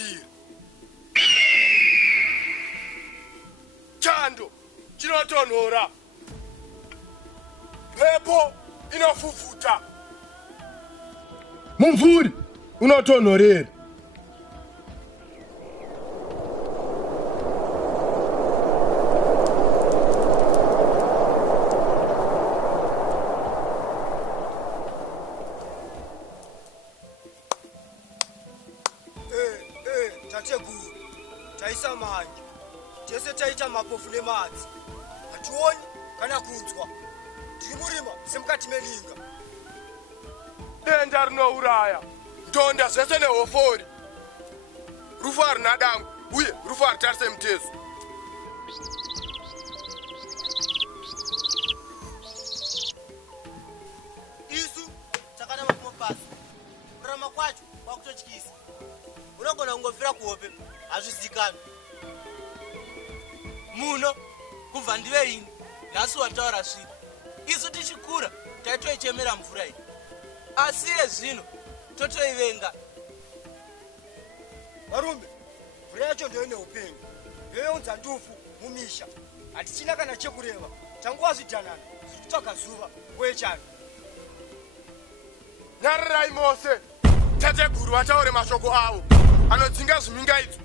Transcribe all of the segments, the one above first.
maviri. Chando chinotonhora. Mhepo inofufuta. Mumvuri unotonhorera. Tateguru, taisa manje. Tese taita mapofu nemadzi. Hationi kana kunzwa. Tiri murima semukati melinga. Denda rinouraya. Ndonda zvese nehofori. Rufu harina dangu uye rufu haritarise mutezo. Isu takana makumapasi. Kurama kwacho kwakutotyisa. Unogona kungofira kuhope hazvizikanwi. Muno kubva ndive ini nhasi wataura svino. Isu tichikura taitoichemera mvura iyi, asi yezvino totoivenga. Varume, mvura yacho ndoyo neupenyu, yoyounza ndufu mumisha. Hatichina kana chekureva, tanguva zvidhanana zviri kutsvaga zuva uye chando. Nyarirai mose. Tateguru vataure mashoko avo anodzinga zvimingaidzo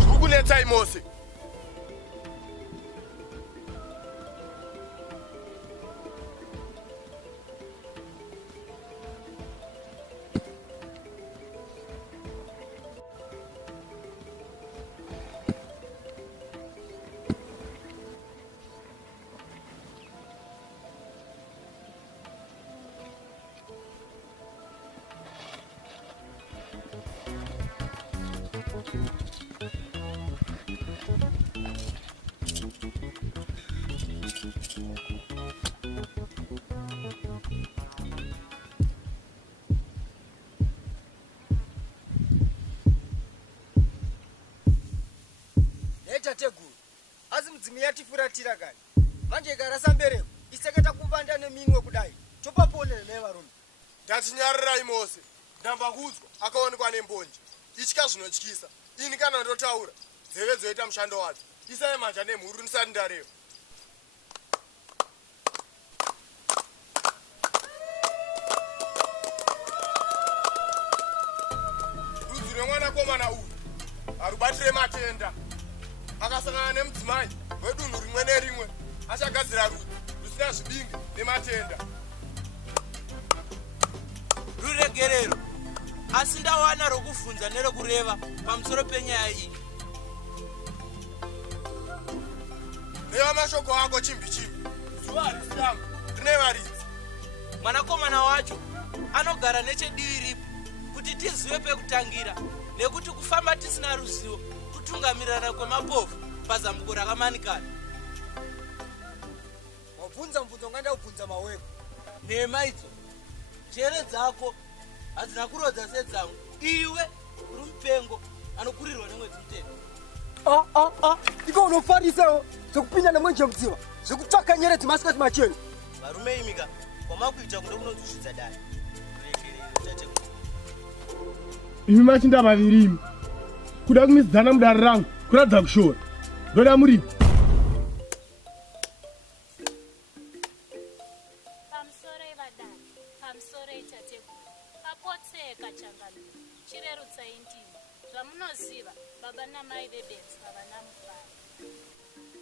zviri kunetsai mose. Tateguru, asi mudzimi yatifuratira kani. Manje ikarasa mbereko iseketa kuvanda neminwe kudai. Topaponera nevarume. Ndatinyarirai mose. Ndamba kudzwa akaonekwa nembonje. Itya zvinotyisa. Ini kana ndotaura nzeve dzoita mushando wadzo. Isai manja nemhuru ndisati ndareva. Rudzi rwemwanakomana uyu harubatire matenda. Akasangana nemudzimai wedunhu rimwe nerimwe achagadzira rudzi rusina zvibingi nematenda. Ruregerero, asi ndawana rokuvhunza nerokureva pamusoro penyaya iyi. Reva mashoko ako chimbi chimbi. Zuva harisi rangu rine varidzi. Mwanakomana wacho anogara nechedivi ripo kuti tizive pekutangira, nekuti kufamba tisina ruzivo kutungamirana kwemapofu pazambuko rakamanikana. Wabvunza mubvunzo ngandakubvunza maweko. Nhema idzo njere dzako hadzina kurodza sedzangu. Iwe uri mupengo anokurirwa nemwedzi mutete. Iko unofarisawo zvekupinda nemwenje mudziva zvekutsvaka nyeredzi masikati macheni. Varume imika kwamakuita kuda kunozvizvidza dai. Imi machinda vavirimi kuda kumizidzana mudare rangu kuradza kushora. Ndoda muripo. Pamusoro ivadani, pamusoro itateguru, kapotseka changaniro, chirerutsai ndima. Zvamunoziva, baba namai vebenzi havana mufaro.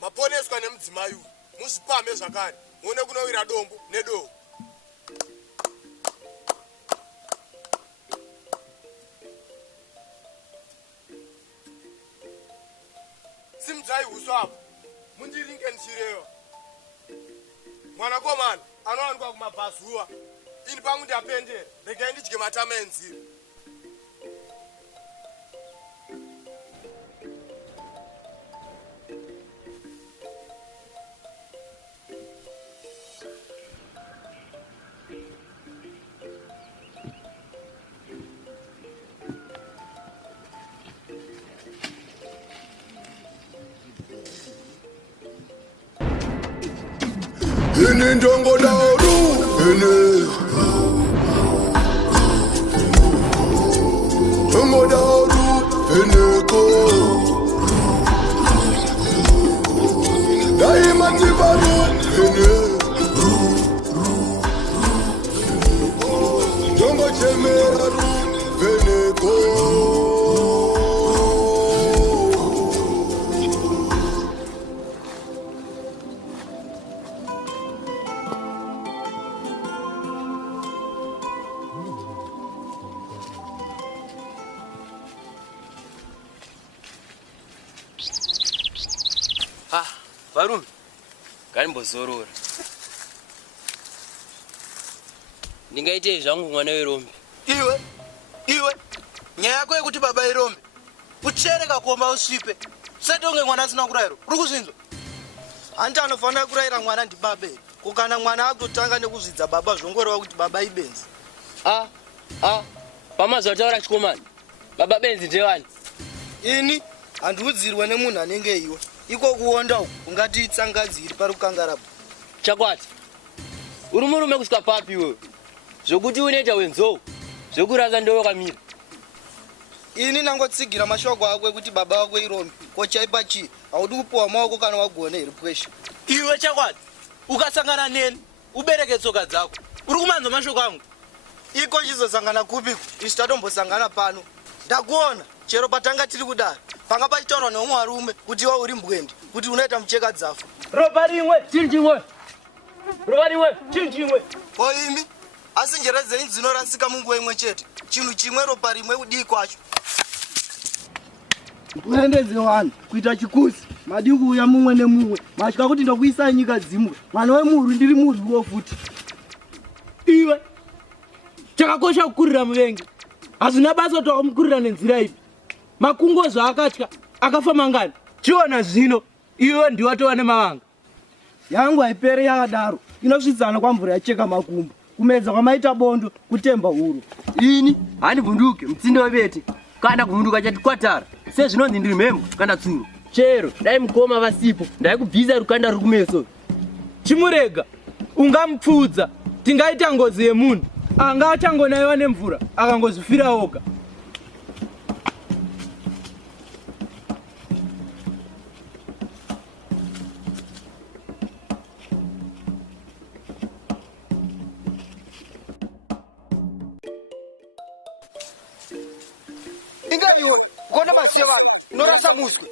Maponeswa nemudzimai uyu muzvipamhe zvakare muone kunowira dombo nedovo. Simudzai huso apo mundiringe ndichireva. Mwanakomana anowanikwa kumabhazuva. Ini pangu ndapendera regai ndidye matama enzira. Ini ndongo daru, ini ndongo daru, ini Varume, ngatimbozorora. Ndingaite zvangu mwana werombe. Iwe, nyaya yako yekuti baba irombe. Kuchereka kuomba usvipe. Setonge mwana asina kurayiro. Uri kuzvinzwa? Handi anofanira kurayira mwana ndibabe. Kukana mwana akutotanga nekuzvidza baba zvongoreva kuti baba ibenzi. Pamazotaura chikomana. Baba benzi ndewani? Ini handiudzirwe nemunhu anenge iwe. Iko kuonda uku ungati tsangadzi iri parukangarabhu. Chakwati. Uri murume kusvika papi iwewe? Zvokuti unoita wenzou. Zvokurasa ndiwe wakamira. Ini nangotsigira mashoko ako ekuti baba wako irombe. Kochaipa chii? Haudi kupiwa maoko kana wagone here pwesha. Iwe Chakwati, ukasangana neni, ubereke tsoka dzako. Uri kumanzwa mashoko angu? Iko chizosangana kupiku, isu tatombosangana pano. Ndakuona, chero patanga tiri kudaro. Panga pachitaurwa neumwe arume kuti iwe uri mbwendi, kuti unoita mucheka dzafu. Ropa rimwe, chinhu chimwe. Ko imi, asi njere dzenyu dzinorasika munguva imwe chete. Chinhu chimwe ropa rimwe kudii kwacho. Kuendeze vanhu kuita chikusi madi kuuya mumwe nemumwe matya kuti ndokuisa nyika dzimwe mwana wemurwi ndiri murwiwo futi. Iwe chakakosha kukurira muvengi, hazvina basa kuti wakamukurira nenzira ipi. Makungo zvaakatya akafamba ngani. Chiona zvino iwe ndiwatova nemavanga. Yangu haiperi yakadaro inosvidzana kwamvura yacheka makumbo kumedza kwamaita bondo kutemba huro. Ini handibvunduke mutsinde webete kana kuvhunduka chatikwatara sezvinonzi ndiri mhembo kana tsuro. Chero dai mukoma vasipo ndaikubvisa rukanda ruri kumeso. Chimurega ungamupfudza, tingaita ngozi yemunhu anga achangonaiwa nemvura akangozvifira oga. Inga iwe, kuona masiye vanhu, unorasa muswe.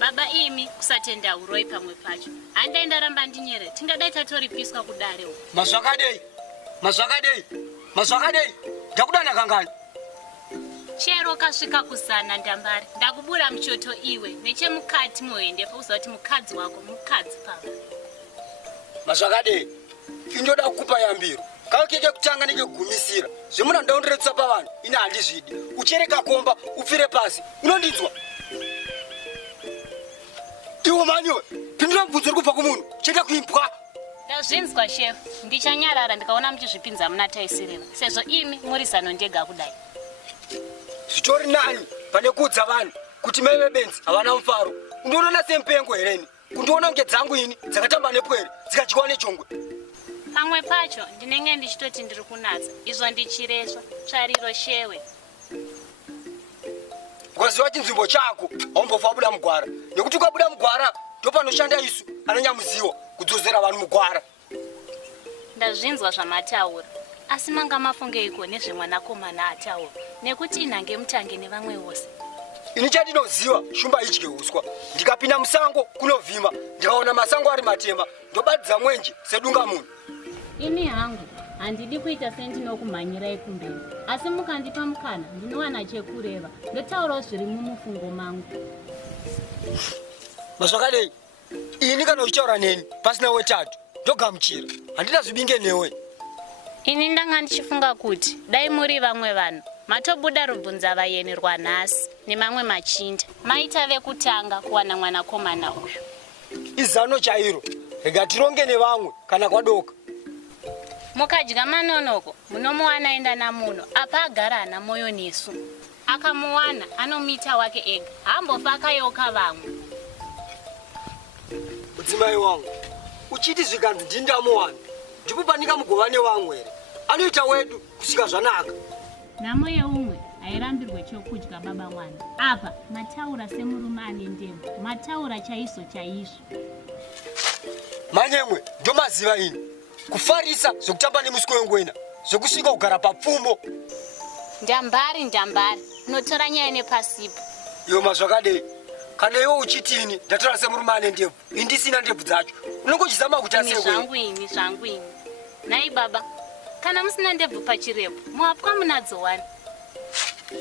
Baba imi kusatenda uroi pamwe pacho. Handaenda ramba ndinyere, tingadai tatoripiswa kudare uko. Mazvakadei. Ndakudana kangani. Chero kasvika kuzana ndambari. Ndakubura muchoto iwe, nechemukati muhende pauza kuti mukadzi wako mukadzi pamwe. Mazvakadei. Indoda kukupa yambiro. Kakeke kutanga nekugumisira. Zvemuna ndaundiretsa pavanhu, ina handizvidi. Uchereka komba, upfire pasi. Unondinzwa? Iwo maniwe, pindura mubvunzo kubva kumunhu, chenda kuimbwa. Ndazvinzwa chef, ndichanyarara ndikaona muchizvipinza muna taisireva. Sezvo imi muri zano ndega kudai. Zvitori nani pane kuudza vanhu kuti mai vebenzi havana mufaro. Undoona sempengo hereni. Kundiona kunge dzangu ini dzakatamba nepwere, dzikadyiwa nechongwe. Pamwe pacho ndinenge ndichitoti ndiri kunatsa, izvo ndichireswa, tsvariro shewe. Ukaziva chinzvimbo chako, haumbofa wabuda mugwara. Nekuti ukabuda mugwara, ndopanoshanda isu anonyamuziwa kudzosera vanhu mugwara. Ndazvinzwa zvamataura, asi manga mafungeiko nezvemwanakomana ataura, nekuti inhange mutange nevamwe vose. Ini chandinoziva shumba idye uswa. Ndikapinda musango kunovhima, ndikaona masango ari matema, ndobatidza mwenje sedunga munhu. Ini hangu handidi kuita sendinokumhanyirai kumberi, asi mukandipa mukana ndinowana chekureva. Ndotaurawo zviri mumufungo mangu. Mazvakadei, ini kana uchitaura neni pasina wetatu ndogamuchira. Handina zvibinge newe. Ini ndanga ndichifunga kuti dai muri vamwe vanhu matobuda rubvunza vayeni rwanhasi nemamwe machinda maita vekutanga kuwana mwanakomana uyu. Izano chairo, rega tironge nevamwe kana kwadoka. Mukadya manonoko munomuwana enda namuno apa agara ana moyo nesu. Akamuwana anomita wake ega, hambofa akayoka vamwe. Mudzimai wangu, uchiti zvikanzi ndindamuwana, ndipo panika mugovane vamwe here. Anoita wedu kusvika zvanaka. Nhamo yeumwe hairambirwe chokudya baba mwana. Apa mataura semurume ane ndembo, mataura chaizvo chaizvo. Manyemwe ndomaziva ini. Kufarisa zvokutamba nemuswe wengwena, zvokusvika kugara papfumo. Ndambari, unotora nyaya nepasipo. Iwe mazvakadei, kana iwe uchitini ndatora semurume ane ndebvu, indisina ndebvu dzacho. Unongochizama kuti asewe. Zvangu ini. Nai baba, kana musina ndebvu pachirepo, muhapwa munadzowani.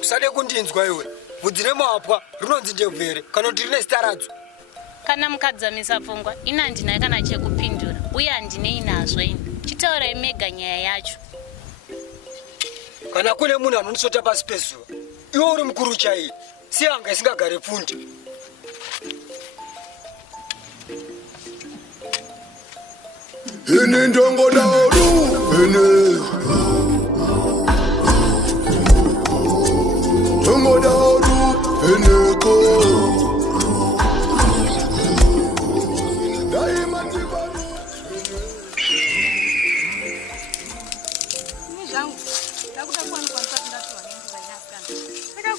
Usade kundinzwa iwe. Bvudzi remuhapwa rinonzi ndebvu here kana kuti rine zita radzo. kana mukadzamisa pfungwa ina handina kana chekupindura uye handinei nazvo ini. Chitaurai mega nyaya yacho. Kana kune munhu anonisota pasi pezuva, iwe uri mukuru chaiye, seyanga isingagare pfundi. Ini ndongo dauru, ini ndongo dauru, ini ko daima ndibadu.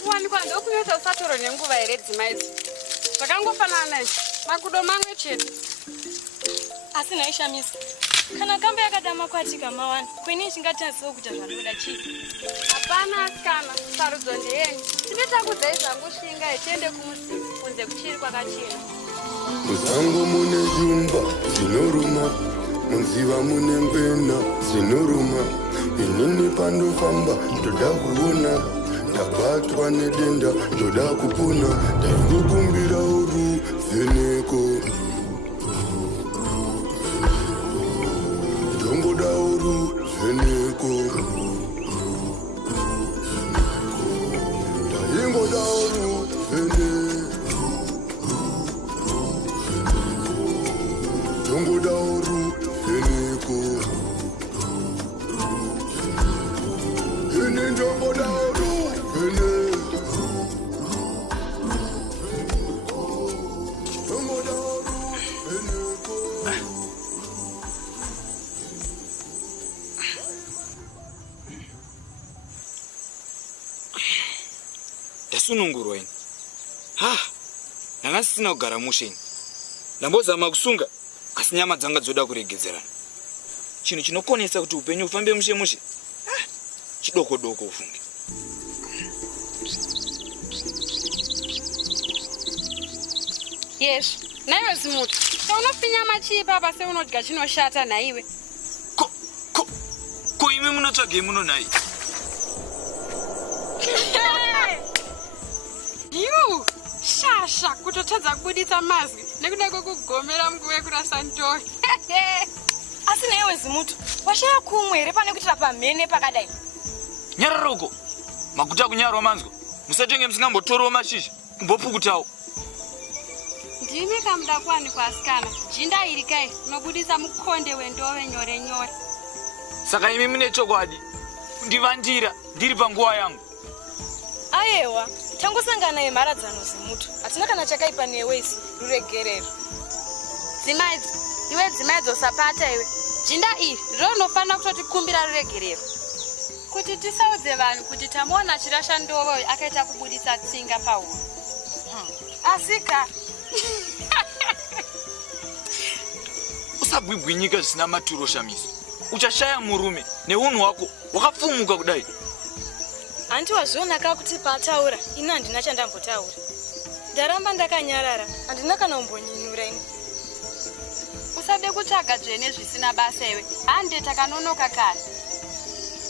Kuwanikwa ndokunyota usatoro nenguva here dzimaidzo. Zvakangofanana makudo mamwe chete. Asi naishamisa. Kana kamba yakada makwatika mawana, kwini chingatasiwo kuita zvanoda chii? Hapana asikana, sarudzo ndeyenyu. Tinetakudzai zvangu shinga tiende kumuzinda kunze kuchiri kwakachena. Musango mune jumba zinoruma, munziva mune ngwena zinoruma. Inini pandofamba ndoda kuona, ndabatwa nedenda ndoda kupona, ndaikukumbira ruvheneko. Ndongo dauru ruvheneko, ndaingo dauru ruvheneko, ndongo dauru ruvheneko, ini ndongo dauru ruvheneko, ndongo dauru ruvheneko. Ndasunungurwa ini. Ndanga sisina kugara mushe ini. Ndambozama kusunga asi nyama dzanga dzoda kuregedzerana. Chinhu chinokonesa kuti upenyu ufambe mushe mushe. Chidoko doko ufunge. Yesu, naiwe zimuti. Saunofinya machii papa seunodya chinoshata naiwe. Ko imi munotsvage muno nai. Yu, shasha kutotadza kubuditsa mazwi nekuda kwekugomera munguva yekurasa ntori. Asi naiwe zimuti, washaya kumwe here pane kuitira pamhene pakadai. Nyararoko. Maguta kunyarwa manzwa. Musatenge musingambotoriwo mashizha kumbopukutawo. Ndimi kamuda kuwanikwa asikana. Jinda iri kai unobuditsa mukonde wendove nyore nyore. Saka imi mune chokwadi. Ndivandira ndiri panguva yangu. Ayewa, tangosangana nemharadzano zimutu. Hatina kana chakaipa newe isi, ruregerero. Dzimaidzo, iwe dzimaidzo sapata iwe. Jinda iri ndiro rinofanira kutotikumbira ruregerero. Kuti tisaudze vanhu kuti tamuona chirasha ndovo akaita kubuditsa tsinga pahuro. Asika. Usabwibwinyika zvisina maturo shamiso. Uchashaya murume neunhu wako wakapfumuka kudai. Anti wazvionaka kuti pataura, ina handina chandambotaura. Ndaramba ndakanyarara, handina kana umbonyinura ini. Usade kutsvaga dzvene zvisina basa iwe. Hande takanonoka kare.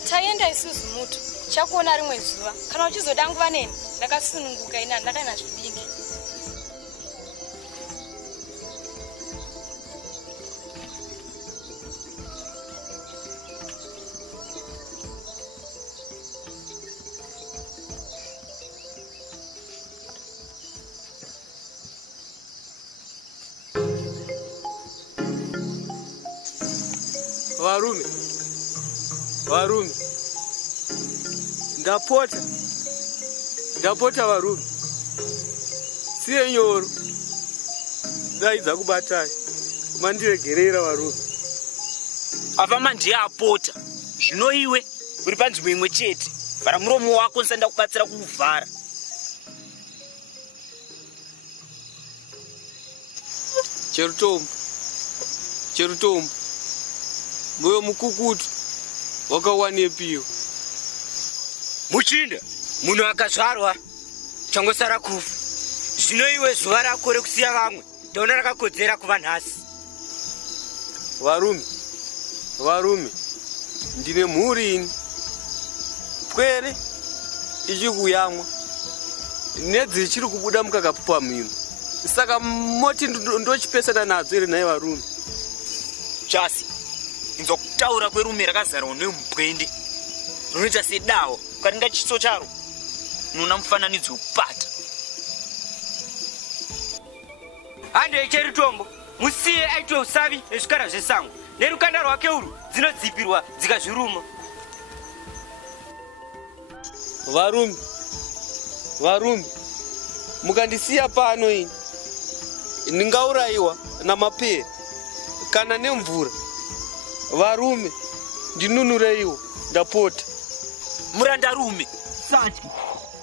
Taenda isuzu mutu, chakuona rimwe zuva. Kana uchizoda nguva neni, ndakasununguka ina ndakaina zvibingi. Varume. Ndapota varume. Siye nyoro. Daidza kubatai. Mandiregerera varume. Apa mandiye apota. Zvino iwe uri panzvimbo imwe chete. Vhara muromo wako ndisanda kubatsira kuuvhara. Cherutombo. Moyo mukukutu wakawanepiwo. Muchinda, munhu akazvarwa changosara kufa. Zvino iwe zuva rako rekusiya vamwe ndaona rakakodzera kuva nhasi. Varume, ndine mhuri ini. Pwere ichikuyamwa. Nedzi ichiri kubuda mukaka pamhino. Saka moti ndochipesana nadzo iri naye varume. Chasi, inzwa kutaura kwerume rakazarwa nemupwende. Runoita sedawo, ukaringa chiso charo. Unoona mufananidzo wekupata. Hande icheri tombo, musiye aitwe usavi nezvikara zvesango. Nerukanda rwake urwu dzinodzipirwa dzikazviruma. Varume, mukandisiya pano ini, ndingaurayiwa namapere kana nemvura. Varume, ndinunureiwo, ndapota. Murandarume. Satya,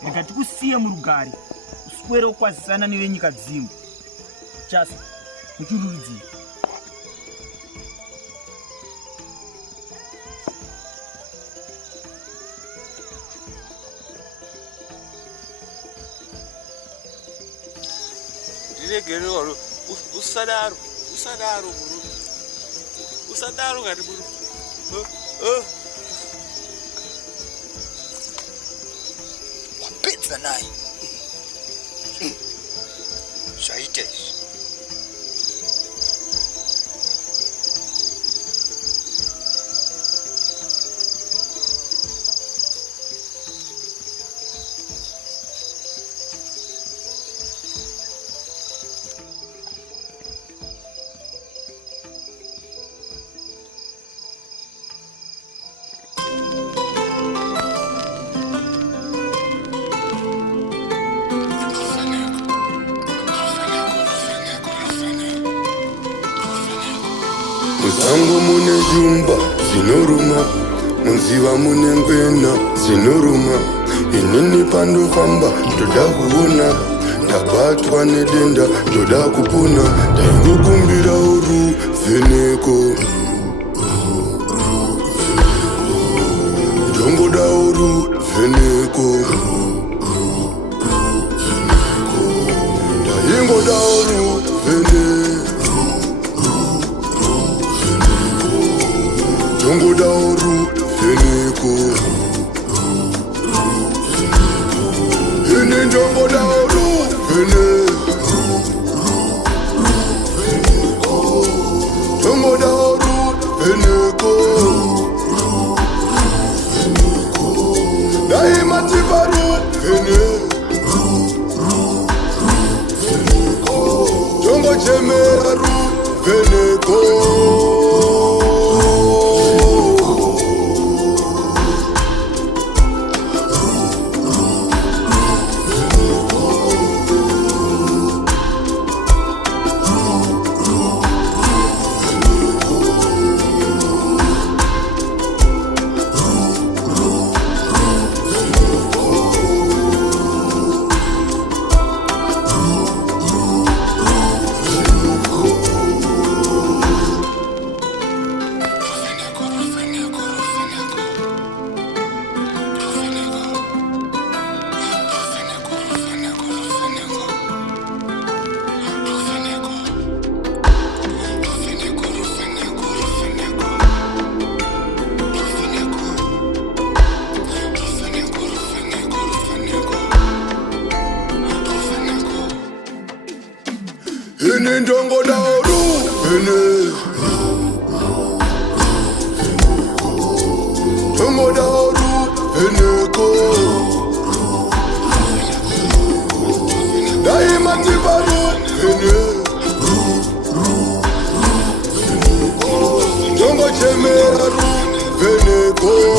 rega tikusiye murugare, uswere kukwazisana nevenyika dzimwe. Chasi, muchirudzira. Ndiregere waro, usadaro buru. Usadaro ngati buru. Wapedza naye. Zvaita izvi. Musango mune jumba zinoruma, munziva mune ngwena zinoruma. Inini pandofamba ndoda kuona, ndabatwa nedenda ndoda kupona. Ndaingokumbira ruvheneko, ndongoda ruvheneko, ndaingoda ruvheneko. Ndongoda ruvheneko, ini ndongoda ruvheneko, ndongoda ruvheneko, daimatipa ruvheneko, ndongochemera ruvheneko. Ini ndongoda ruvheneko, ndongoda ruvheneko, daimatipa ruvheneko, ndongochemera ruvheneko.